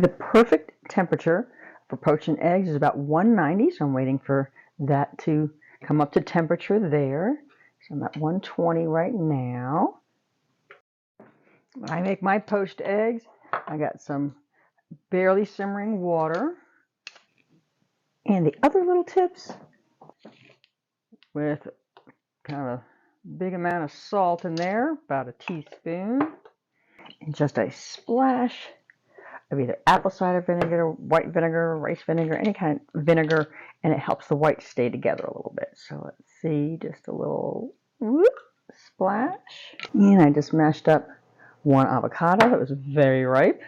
The perfect temperature for poaching eggs is about 190, so I'm waiting for that to come up to temperature there. So I'm at 120 right now. When I make my poached eggs, I got some barely simmering water. And the other little tips, with kind of a big amount of salt in there, about a teaspoon, and just a splash of either apple cider vinegar, white vinegar, rice vinegar, any kind of vinegar, and it helps the whites stay together a little bit. So let's see, just a little whoop, splash. And I just mashed up one avocado that was very ripe,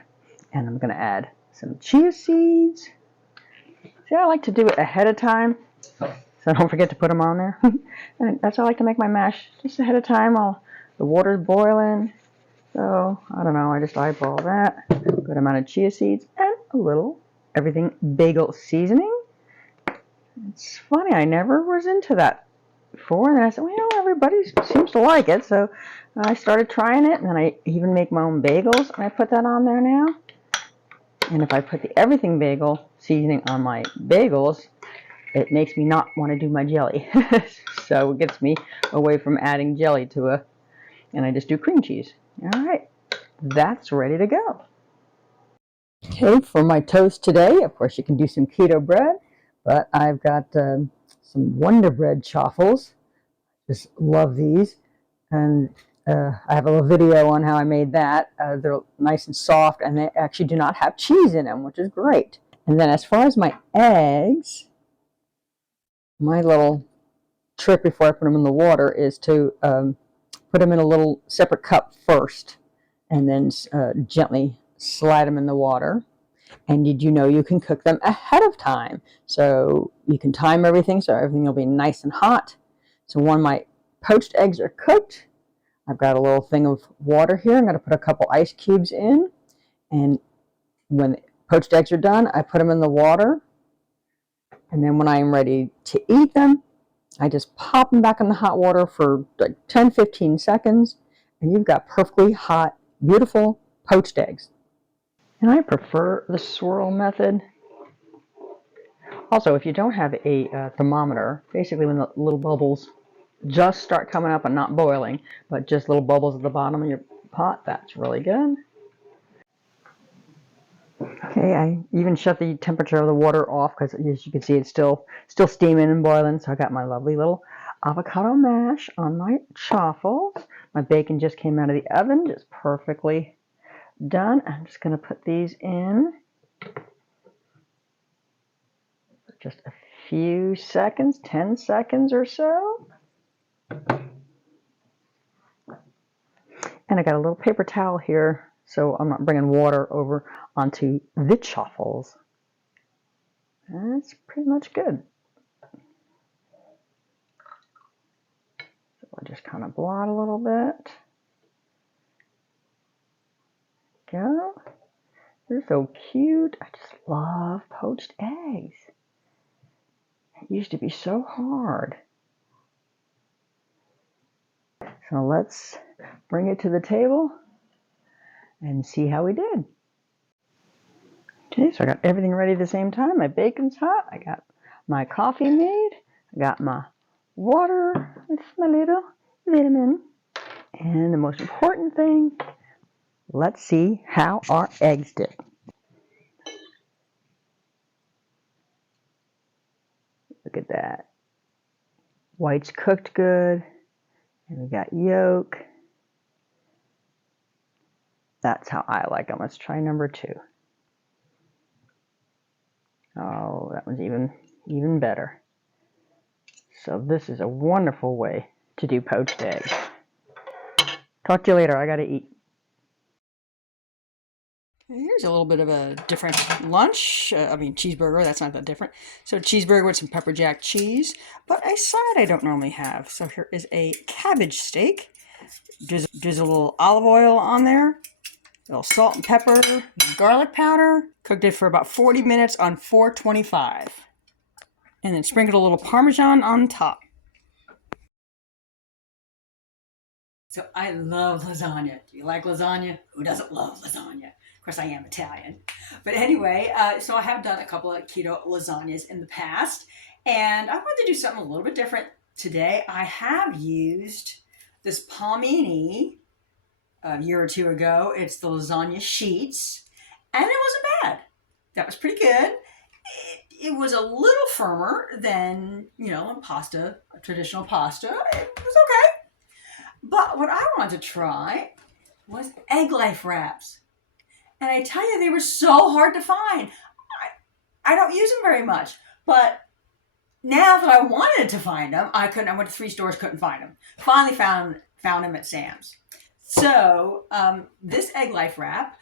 and I'm going to add some chia seeds. See, I like to do it ahead of time, so I don't forget to put them on there. And that's how I like to make my mash, just ahead of time while the water's boiling. So, I don't know, I just eyeball that. Good amount of chia seeds and a little everything bagel seasoning. It's funny, I never was into that before. And then I said, well, everybody seems to like it. So I started trying it, and then I even make my own bagels, and I put that on there now. And if I put the everything bagel seasoning on my bagels, it makes me not want to do my jelly. So it gets me away from adding jelly to and I just do cream cheese. All right, that's ready to go. Okay, for my toast today, of course you can do some keto bread, but I've got some Wonder Bread chaffles. Just love these, and I have a little video on how I made that. They're nice and soft, and they actually do not have cheese in them, which is great. And then as far as my eggs, my little trick before I put them in the water is to put them in a little separate cup first, and then gently slide them in the water. And did you know you can cook them ahead of time? So you can time everything so everything will be nice and hot. So when my poached eggs are cooked, I've got a little thing of water here. I'm going to put a couple ice cubes in. And when the poached eggs are done, I put them in the water. And then when I'm ready to eat them, I just pop them back in the hot water for like 10-15 seconds, and you've got perfectly hot, beautiful poached eggs. And I prefer the swirl method. Also, if you don't have a thermometer, basically when the little bubbles just start coming up and not boiling, but just little bubbles at the bottom of your pot, that's really good. Okay, I even shut the temperature of the water off because, as you can see, it's still steaming and boiling. So I got my lovely little avocado mash on my chaffles. My bacon just came out of the oven, just perfectly done. I'm just going to put these in for just a few seconds, 10 seconds or so. And I got a little paper towel here, so I'm not bringing water over onto the chaffles. That's pretty much good. So I'll just kind of blot a little bit. Go. They're so cute. I just love poached eggs. It used to be so hard. So let's bring it to the table and see how we did. Okay, so I got everything ready at the same time. My bacon's hot. I got my coffee made. I got my water with my little vitamin. And the most important thing, let's see how our eggs did. Look at that. Whites cooked good. And we got yolk. That's how I like them. Let's try number 2. Oh, that one's even better. So this is a wonderful way to do poached eggs. Talk to you later. I got to eat. Here's a little bit of a different lunch. Cheeseburger. That's not that different. So cheeseburger with some pepper jack cheese, but a side I don't normally have. So here is a cabbage steak. Drizzle a little olive oil on there, a little salt and pepper, garlic powder. Cooked it for about 40 minutes on 425. And then sprinkled a little Parmesan on top. So I love lasagna. Do you like lasagna? Who doesn't love lasagna? Of course, I am Italian. But anyway, so I have done a couple of keto lasagnas in the past, and I wanted to do something a little bit different today. I have used this palmini a year or two ago. It's the lasagna sheets, and it wasn't bad. That was pretty good. It was a little firmer than, pasta, a traditional pasta. It was okay. But what I wanted to try was egg life wraps. And I tell you, they were so hard to find. I don't use them very much. But now that I wanted to find them, I couldn't. I went to 3 stores, couldn't find them. Finally found them at Sam's. So this egg life wrap,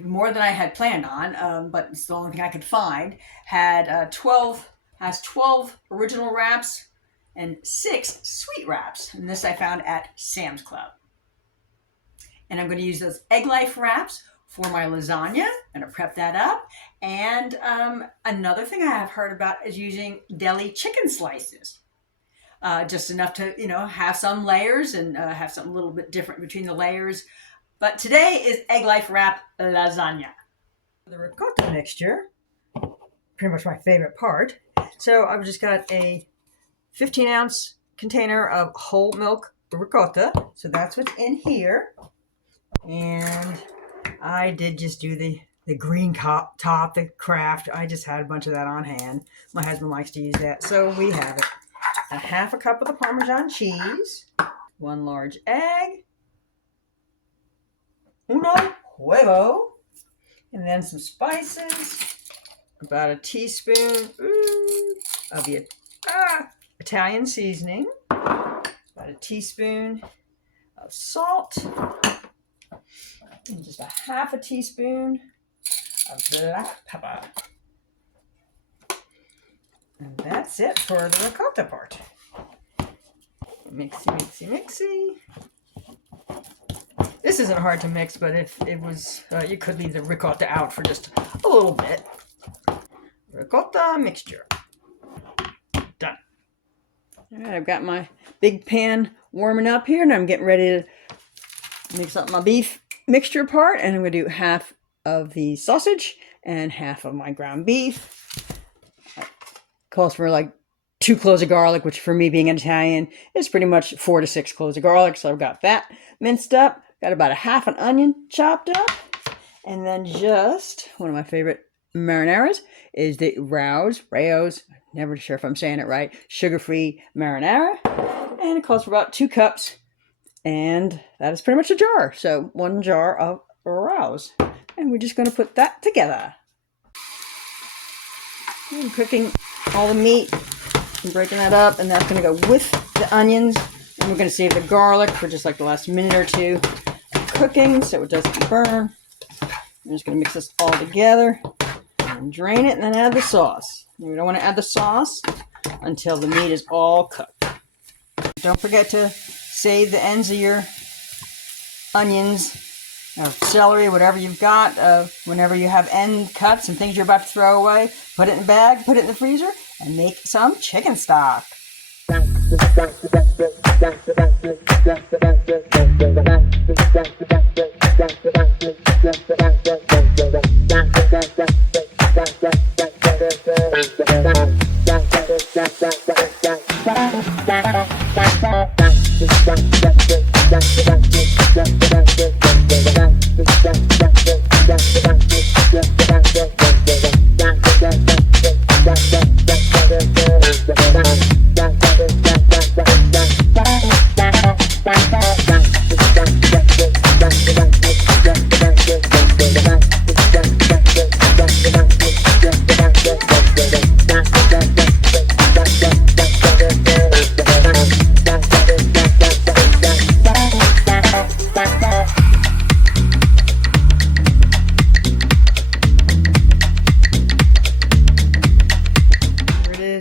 more than I had planned on, but it's the only thing I could find, has 12 original wraps and 6 sweet wraps. And this I found at Sam's Club. And I'm going to use those egg life wraps for my lasagna. I'm going to prep that up. And another thing I have heard about is using deli chicken slices. Just enough to, have some layers and have something a little bit different between the layers. But today is egg life wrap lasagna. The ricotta mixture, pretty much my favorite part. So I've just got a 15-ounce container of whole milk ricotta. So that's what's in here. And I did just do the green top, the Kraft. I just had a bunch of that on hand. My husband likes to use that. So we have it. A half a cup of the Parmesan cheese, 1 large egg, uno huevo, and then some spices, about a teaspoon of the Italian seasoning, about a teaspoon of salt, and just a half a teaspoon of black pepper. And that's it for the ricotta part. Mixy. This isn't hard to mix, but if it was, you could leave the ricotta out for just a little bit. Ricotta mixture. Done. All right, I've got my big pan warming up here, and I'm getting ready to mix up my beef mixture part. And I'm going to do half of the sausage and half of my ground beef. Calls for like 2 cloves of garlic, which for me being an Italian is pretty much 4 to 6 cloves of garlic. So I've got that minced up. Got about a half an onion chopped up. And then just one of my favorite marinaras is the Rao's, never sure if I'm saying it right, sugar-free marinara. And it calls for about 2 cups. And that is pretty much a jar. So 1 jar of Rao's. And we're just going to put that together. I'm cooking all the meat and breaking that up, and that's going to go with the onions, and we're going to save the garlic for just like the last minute or 2 of cooking so it doesn't burn. I'm just going to mix this all together and drain it, and then add the sauce. And we don't want to add the sauce until the meat is all cooked. Don't forget to save the ends of your onions or celery, whatever you've got, whenever you have end cuts and things you're about to throw away. Put it in a bag, put it in the freezer, and make some chicken stock.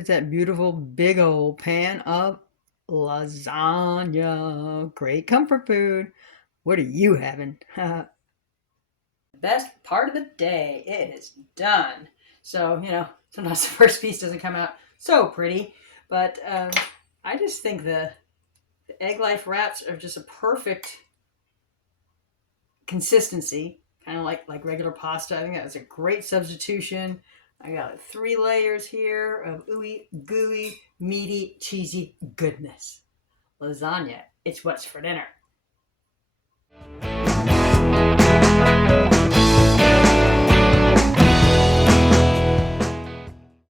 That beautiful big old pan of lasagna. Great comfort food. What are you having? Best part of the day. It is done. So, sometimes the first piece doesn't come out so pretty, but I just think the egg life wraps are just a perfect consistency. kind of like regular pasta. I think that's a great substitution. I got 3 layers here of ooey gooey, meaty, cheesy goodness. Lasagna, it's what's for dinner.